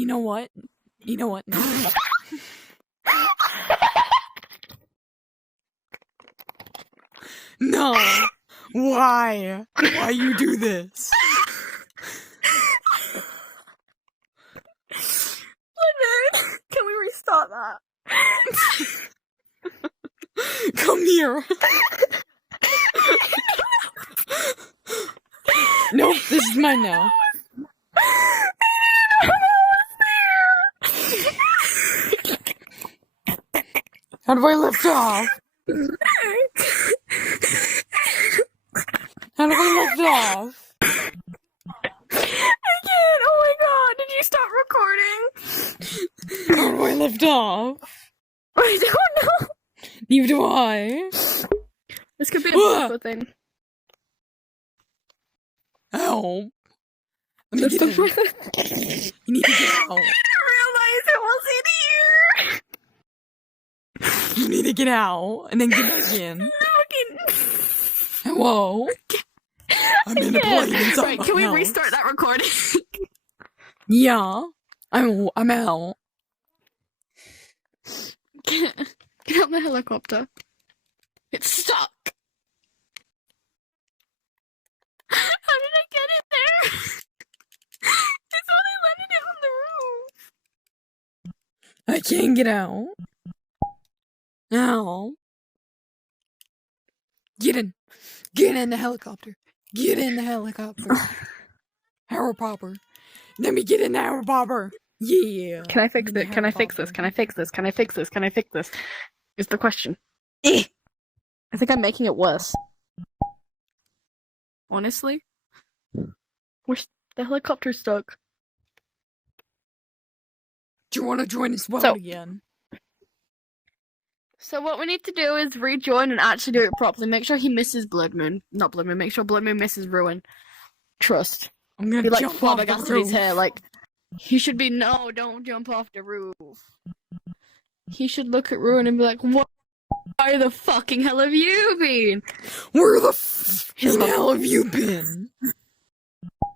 You know what? You know what? No. No. Why? Why you do this? Can we restart that? Come here. Nope, this is mine now. How do I lift off? How do I lift off? I can't! Oh my god, did you stop recording? How do I lift off? I don't know! Neither do I. This could be a beautiful thing. Help. Let me Just get in. don't You need to get out. realize it wasn't here! You need to get out and then get back in. Hello? I'm in a plane inside Right, my can we house. restart that recording? Yeah. I'm out. Get out the helicopter. It's stuck! How did I get it there? I thought I landed it on the roof. I can't get out. Ow. Get in. Get in the helicopter. Get in the helicopter. Howard Popper. Let me get in the Howard Popper. Yeah. Can I fix In the it? Can I fix this? helicopter. Can I fix this? Can I fix this? Can I fix this? Is the question. I think I'm making it worse. Honestly? The helicopter's stuck. Do you want to join us well So- again? So what we need to do is rejoin and actually do it properly. Make sure he misses Blood Moon. Not Blood Moon. Make sure Blood Moon misses Ruin. Trust. I'm gonna He like jump off the flabbergasted roof. his hair. Like he should be no, don't jump off the roof. He should look at Ruin and be like, "Where the fucking hell have you been?" Where the hell have you been?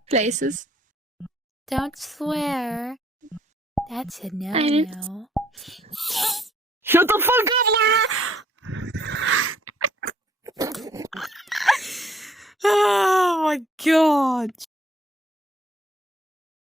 Places. Don't swear. That's a I didn't- no-no. Shut the fuck up, Luna! Oh my god.